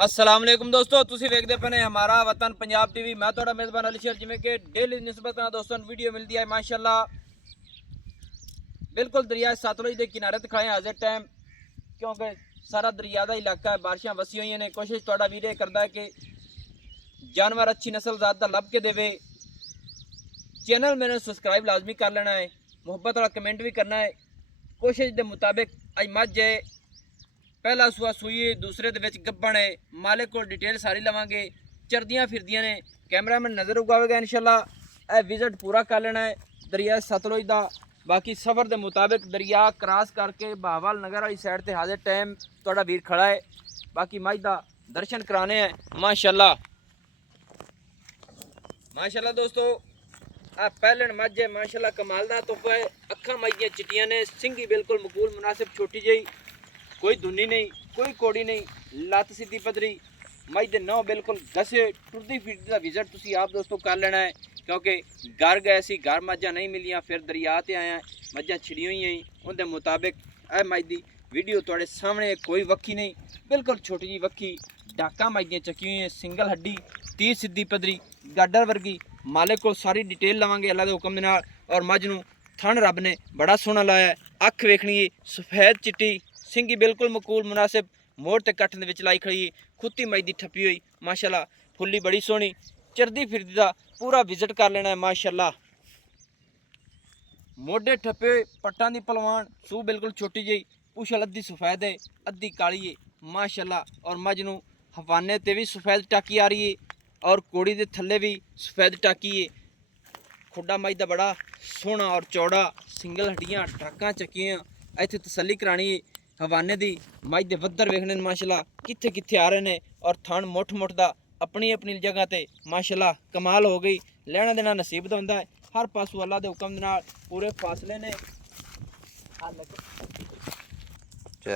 अस्सलाम वालेकुम दोस्तों, तुसी वेखदे पे ने हमारा वतन पंजाब टीवी। मैं थोड़ा मेज़बान अली शेर, जिमें कि डेली निस्बत ना दोस्तों वीडियो मिलती है माशाल्लाह। बिल्कुल दरिया सतलुज के किनारे ते खड़े हाजिर टाइम, क्योंकि सारा दरिया का इलाका है, बारिशां वसी हुई ने। कोशिश थोड़ा वीर ये करता है कि जानवर अच्छी नस्ल ज़्यादा लभ के देवे। चैनल मैंने सब्सक्राइब लाजमी कर लेना है, मुहब्बत वाला कमेंट भी करना है। कोशिश के मुताबिक अज मझ है, पहला सूआ सूई, दूसरे दे गब्बन है। मालिक को डिटेल सारी लवांगे। चरदियाँ फिरदियाँ ने, कैमरामैन नज़र उगावेगा इंशाल्लाह। ए विजिट पूरा कर लेना है दरिया सतलुज का। बाकी सफ़र के मुताबिक दरिया क्रॉस करके बहावल नगर वाली साइड से हाजिर टाइम थोड़ा वीर खड़ा है। बाकी मझ का दर्शन कराने हैं माशाल्लाह। माशाल्लाह दोस्तों, आ पहलन मझ है माशाल्लाह, कमाल दा तोहफा है। अखा मझ दियां चिट्टियां ने, सिंगी बिल्कुल मकूल मुनासिब छोटी जी, कोई धुनी नहीं, कोई कोड़ी नहीं, लत्त सीधी पतरी। मझ दे नौ बिल्कुल घसे टुरदी फिरदी का विजिट तुसी आप दोस्तों कर लेना है, क्योंकि घर गए सी, घर मझां नहीं मिलियां, फिर दरिया ते आया, मझां छिड़ी हुई हैं। उनके मुताबिक ए मझ दी वीडियो तुहाडे सामने। कोई वक्की नहीं, बिल्कुल छोटी जी वक्की, डाका मझ दियां चकी हुई हैं, सिंगल हड्डी, 30 सीधी पतरी, गाडर वर्गी। मालिक को सारी डिटेल लवांगे अल्लाह के हुक्म दे नाल। और मझ नूं थण रब ने बड़ा सोहना लाया है। अख वेखनी सफेद चिट्टी, सिंगी बिल्कुल मकूल मुनासिब, मोड़ ते कट्ठ दे विच लाई खड़ी, खुत्ती मई दी ठप्पी हुई माशाल्लाह, फुल्ली बड़ी सोहनी। चरदी फिरदी दा पूरा विजिट कर लेना है माशाल्लाह। मोढे ठप्पे, पट्टां दी पलवान, सूह बिल्कुल छोटी जी, पुछल अद्धी सफेद है अद्धी काली है माशाल्लाह। और मझ नूं हवाने ते भी सफेद टाकी आ रही है, और कोड़ी दे थल्ले भी सफेद टाकी है। खुड्डा मझ दा बड़ा सोहना और चौड़ा, सिंगल हड्डियां, टाकां चक्कियां। इत्थे तसल्ली करानी हवाने दी। मझ दे वद्दर वेखने माशाल्लाह कित्थे कित्थे आ रहे ने, और थण मुठ मुठ दा अपनी अपनी जगह ते माशाल्लाह कमाल हो गई। लैना देना नसीब दा हुंदा है, हर पासों अल्लाह दे हुक्म दे नाल पूरे फासले ने।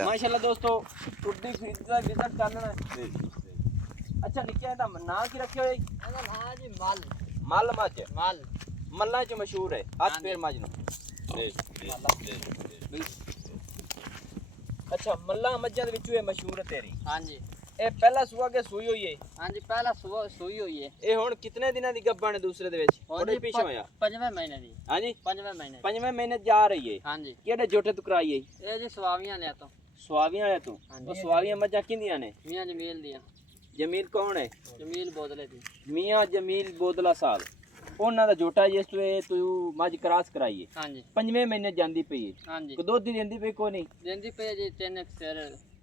माशाल्लाह दोस्तों, टुड्डी फिरदी दा विजिट कर लेना है। अच्छा निक्के दा नाम की रखे होए? ਇਹਦਾ ਨਾਂ ਜੀ ਮਲ मल मझ, ਮਲ मल्ला च मशहूर है। हाथ पैर मझ नूं। अच्छा मल्ला मझां दे विचों ਇਹ मशहूर है तेरी। ਹਾਂਜੀ ਇਹ ਪਹਿਲਾ ਸੂਆ ਕੇ ਸੂਈ ਹੋਈ ਹੈ? ਹਾਂਜੀ ਪਹਿਲਾ ਸੂਈ ਹੋਈ ਹੈ। ਇਹ ਹੁਣ ਕਿਤਨੇ ਦਿਨਾਂ ਦੀ ਗੱਭਣ ਹੈ ਦੂਸਰੇ ਦੇ ਵਿੱਚ? ਉਹਦੇ ਪਿੱਛੇ ਹੋਇਆ? ਪੰਜਵੇਂ ਮਹੀਨੇ ਦੀ। ਹਾਂਜੀ ਪੰਜਵੇਂ ਮਹੀਨੇ ਪੰਜਵੇਂ ਮਹੀਨੇ ਜਾ ਰਹੀ ਹੈ। ਹਾਂਜੀ ਕਿਹੜੇ ਜੋਟੇ ਤੋਂ ਕਰਾਈ ਹੈ? ਇਹ ਜੀ ਸਵਾਵੀਆਂ ਲਿਆ ਤੋਂ। ਸਵਾਵੀਆਂ ਵਾਲੇ ਤੋਂ। ਹਾਂਜੀ। ਉਹ ਸਵਾਵੀਆਂ ਮੱਝਾਂ ਕਿੰਦੀਆਂ ਨੇ? ਮੀਆਂ ਜਮੀਲ ਦੀਆਂ। ਜਮੀਲ ਕੌਣ ਹੈ? ਜਮੀਲ ਬੋਦਲੇ ਦੀ। ਮੀਆਂ ਜਮੀਲ ਬੋਦਲਾ ਸਾਹਿਬ, ਉਹਨਾਂ ਦਾ ਜੋਟਾ ਜਿਸ ਤੋਂ ਇਹ ਤੂੰ ਮੱਝ ਕਰਾਸ ਕਰਾਈ ਹੈ, ਹਾਂਜੀ ਪੰਜਵੇਂ ਮਹੀਨੇ ਜਾਂਦੀ ਪਈ ਹੈ। ਹਾਂਜੀ ਕੋ ਦੁੱਧ ਦਿੰਦੀ ਪਈ ਕੋਈ ਨਹੀਂ? ਦਿੰਦੀ ਪਈ ਜੀ 3 ਸਿਰ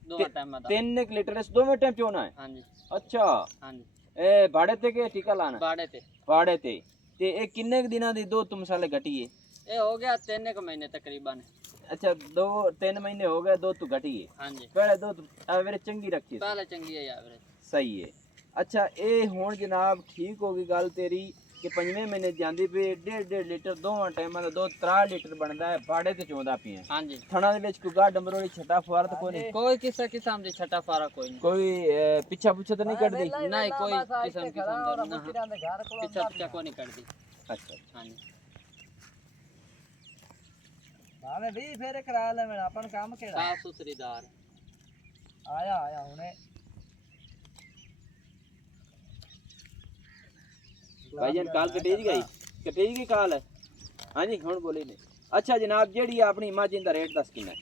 ਦੋਵਾਂ ਟਾਈਮਾਂ ਦਾ। 3 ਲੀਟਰ ਇਸ ਦੋਵੇਂ ਟਾਈਮ ਚੋਣਾ ਹੈ? ਹਾਂਜੀ ਅੱਛਾ, ਹਾਂਜੀ ਇਹ ਭਾੜੇ ਤੇ ਕਿ ਟੀਕਾ ਲਾਣਾ? ਬਾੜੇ ਤੇ। ਭਾੜੇ ਤੇ। ਤੇ ਇਹ ਕਿੰਨੇ ਕੁ ਦਿਨਾਂ ਦੀ ਦੁੱਧ ਮਸਾਲੇ ਘਟੀ ਹੈ? ਇਹ ਹੋ ਗਿਆ 3 ਮਹੀਨੇ ਤਕਰੀਬਨ। अच्छा 2-3 महीने हो गए दुध तो घटी है। ਹਾਂਜੀ पहले दुध एवरेज चंगी रखी सी। ਪਹਿਲੇ चंगी है यार। सही है। अच्छा ये हुण जनाब ठीक होगी गल तेरी कि 5वें महीने जांदी पे 1.5 लीटर दोवां टाइमां दा दुध 3 लीटर बनदा है, बाड़े ते चोंदा पिया। ਹਾਂਜੀ थणा दे विच कोई गाढ़ डंबर वाली छटा फुआर तो कोई नहीं? ਕੋਈ ਕਿਸੇ ਕਿਸਮ ਦੀ ਛੱਟਾ ਫਾਰਾ ਕੋਈ ਨਹੀਂ। कोई पिछा पुछा तो नहीं कटदी? ਨਹੀਂ ਕੋਈ ਕਿਸਮ ਦਾ ਨਾ ਪਿੱਛਾ ਪਿੱਛਾ ਕੋਈ ਨਹੀਂ ਕੱਢਦੀ। अच्छा ਹਾਂਜੀ ਭਾਵੇਂ 20 ਫੇਰੇ ਕਰਾ ਲੈਣ, ਆਪਾਂ ਨੂੰ ਕੰਮ ਕਿਹੜਾ? ਸਾਫ ਸੁਥਰੀ ਦਾਰ। ਆਇਆ ਹੁਣੇ। भाईजान काल कटेज गई काल है? हाँ जी हुण बोली ने। अच्छा जनाब जेड़ी अपनी मझ दा रेट दस किन्ना है?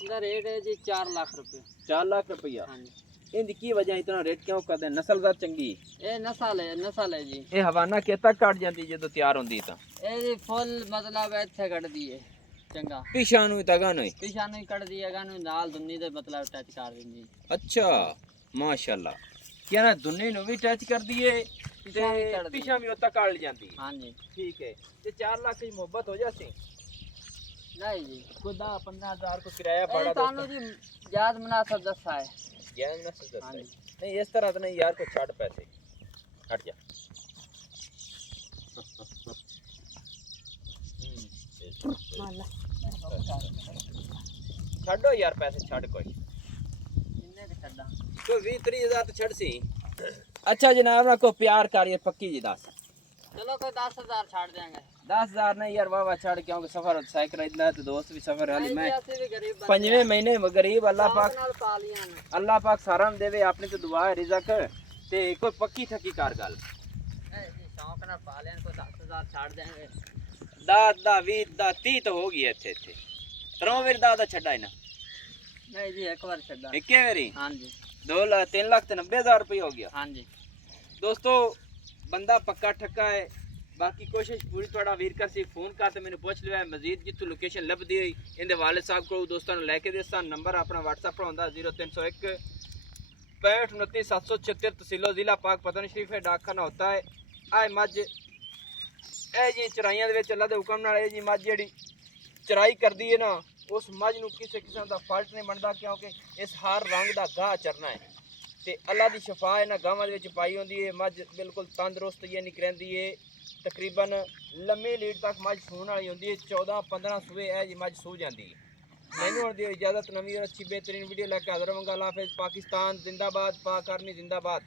ਇਹਦਾ ਰੇਟ ਹੈ ਜੀ 4 ਲੱਖ ਰੁਪਏ। 4 लाख रुपया। ਹਾਂਜੀ इनकी की वजह इतना रेट क्यों करते हैं? नस्ल दा चंगी? ਇਹ ਨਸਲ ਹੈ ਜੀ। ਇਹ ਹਵਾਨਾ ਕਿਤਾ ਕੱਢ ਜਾਂਦੀ ਜਦੋਂ ਤਿਆਰ ਹੁੰਦੀ ਤਾਂ? ਇਹ ਜੀ ਫੁੱਲ ਮਤਲਬ ਇੱਥੇ ਕੱਢਦੀ ਹੈ ਚੰਗਾ। ਪਿਛਾਂ ਨੂੰ ਤਗਾ ਨੂੰ? ਪਿਛਾ ਨੂੰ ਹੀ ਕੱਢਦੀ ਹੈ, ਗਾਨੂੰ ਨਾਲ ਦੁੰਨੀ ਦੇ ਮਤਲਬ ਟੱਚ ਕਰ ਦਿੰਦੀ। ਅੱਛਾ ਮਾਸ਼ਾਅੱਲਾ। ਕੀ ਨਾ ਦੁੰਨੀ ਨੂੰ ਵੀ ਟੱਚ ਕਰਦੀ ਏ ਪਿਛਾਂ ਵੀ ਤੇ ਕੱਢਦੀ। ਪਿਛਾਂ ਵੀ ਉੱਤਾ ਕੱਢ ਜਾਂਦੀ ਹੈ। ਹਾਂਜੀ ਠੀਕ ਹੈ। ਤੇ 4 ਲੱਖ ਦੀ ਮੁਹੱਬਤ ਹੋ ਜਾਸੀ? ਨਹੀਂ ਜੀ ਕੋਈ 10-15 ਹਜ਼ਾਰ ਕੋ ਕਿਰਾਇਆ ਇਹ ਬੜਾ ਤੁਹਾਨੂੰ ਜੀ ਜਾਤ ਮੁਨਾਸਬ ਦੱਸਾ ਹੈ। ਯਾਰ ਨਾ ਸਦਾ ਹਾਂਜੀ ਨਹੀਂ ਇਸ ਤਰ੍ਹਾਂ ਤਾਂ ਨਹੀਂ ਯਾਰ, ਕੋ ਛੱਡ ਪੈਸੇ ਹਟ ਜਾ। ਛੱਡੋ ਯਾਰ ਪੈਸੇ ਛੱਡ ਕੋਈ ਕਿੰਨੇ ਕੁ ਛੱਡਾਂ? ਕੋਈ 20-30 ਹਜ਼ਾਰ ਤਾਂ ਛੱਡ ਸੀ। अच्छा जनाब ना को प्यार करिए पक्की जी दस चलो कोई 10,000 छाड़ देंगे 10,000 नहीं यार, वाह छड़, क्योंकि सफर साइक रहता है तो दोस्त भी सफर हाली मैं ऐसे भी गरीब बंदे 5वें महीने में गरीब, अल्लाह पाक नाल पा लिया ने अल्लाह पाक सारा में देवे, अपनी तो दुआ है रिज़क ते कोई पक्की थकी कार गल जी शौक नाल पा लिया को 10,000 छाड़ देंगे 10 दा 20 दा 30 तो हो गई इथे इथे त्रों वेर दा छड़ा है ना नहीं जी एक बार छड़ा इक्के वेरी हां जी 2 लाख 3 लाख ते 90,000 रुपये हो गया। हां जी दोस्तों बंदा पक्का ठक्का है, बाकी कोशिश पूरी थोड़ा वीर कर सी फोन कर ते मैंने पूछ लिया है मजीद जितों लोकेशन लभदी है इंदे वाले साहब को दोस्तों लेके देसा नंबर अपना व्हाट्सएप पर होंदा 0301 65 29 776 तहसीलो जिला पाक पतन शरीफ है, डाकखाना होता है। आए मझ ए जी चराइयां दे विच अल्लाह दे हुक्म नाल ए जी मझ जेड़ी चराई करदी है ना उस मझ नूं किसी किस्म दा फल्ट नहीं बनदा, क्योंकि इस हर रंग दा गाह चरना है ते अल्लाह दी शफा इन्हां गावां दे विच पाई होंदी है। मझ बिल्कुल तंदरुस्त यानी रहिंदी है, तकरीबन लम्मी लीड तक मझ सूण वाली होंदी है, 14-15 सूए है जी मझ सू जाती है। मैनू हुण दिओ इजाज़त, नवीं और अच्छी बेहतरीन वीडियो लैके हाज़र होवांगा। अल्लाह हाफ़िज़। पाकिस्तान जिंदाबाद, पाक आर्मी जिंदाबाद।